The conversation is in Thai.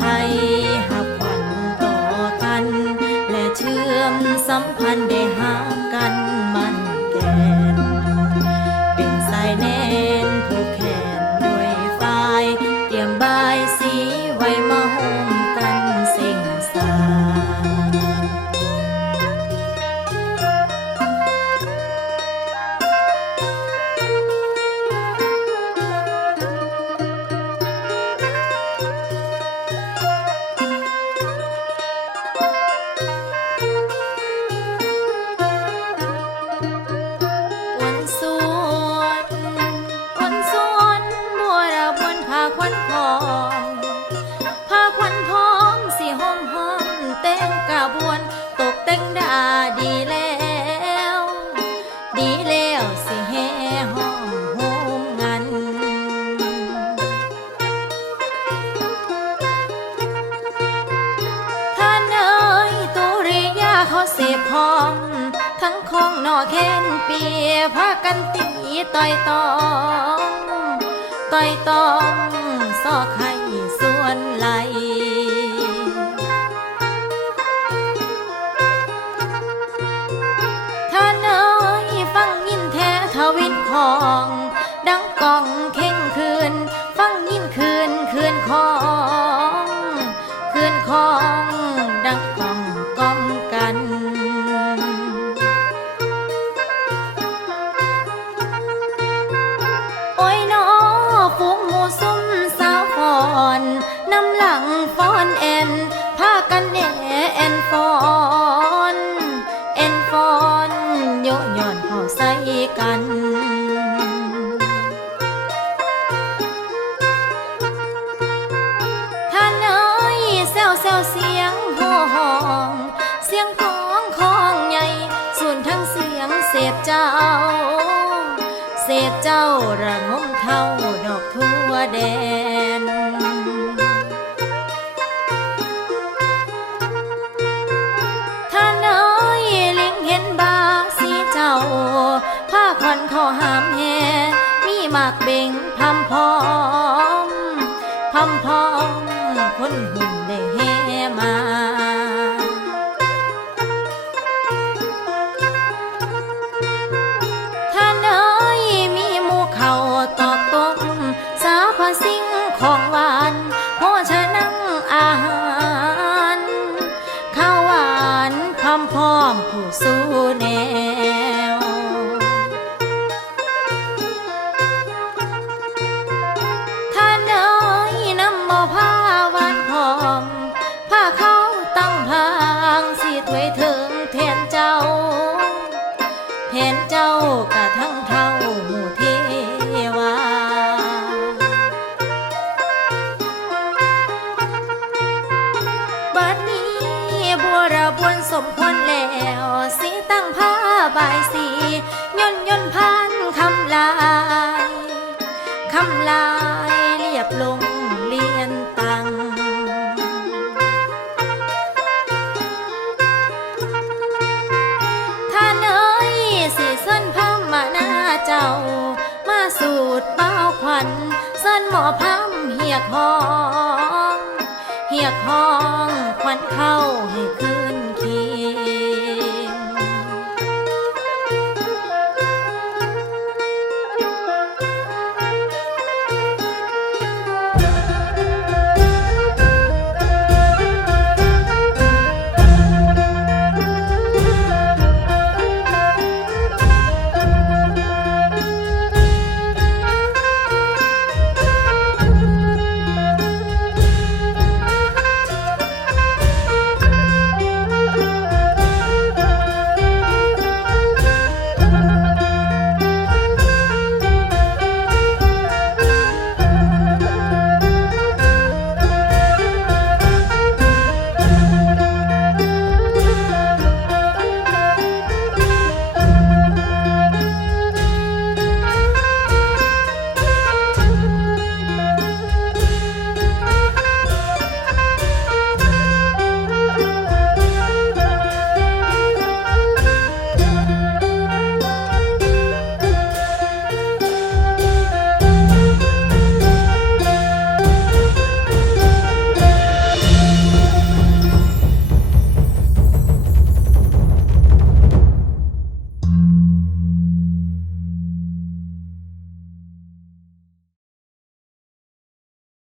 ชัยหักขวัญต่อกัน และเชื่อมสัมพันธ์ได้หากัน แค้นเปียพากันตีต่อยตองต่อยตองซอกให้ส่วนไหล นท่านเอ้ยลิงเห็นบาสีเจ้าผ้าคอนข้อหามแหมีหมากเบ่งพำพอมพำพอมคนหู Hồ บายสีย่นย่นพันคำลายคำลายเรียบลงเลียนตังท่านเอ้ยสีส้นพามาหน้าเจ้า มาสูตรเป้าขวัญส้นหมอพามเหียกหอง เหียกหอง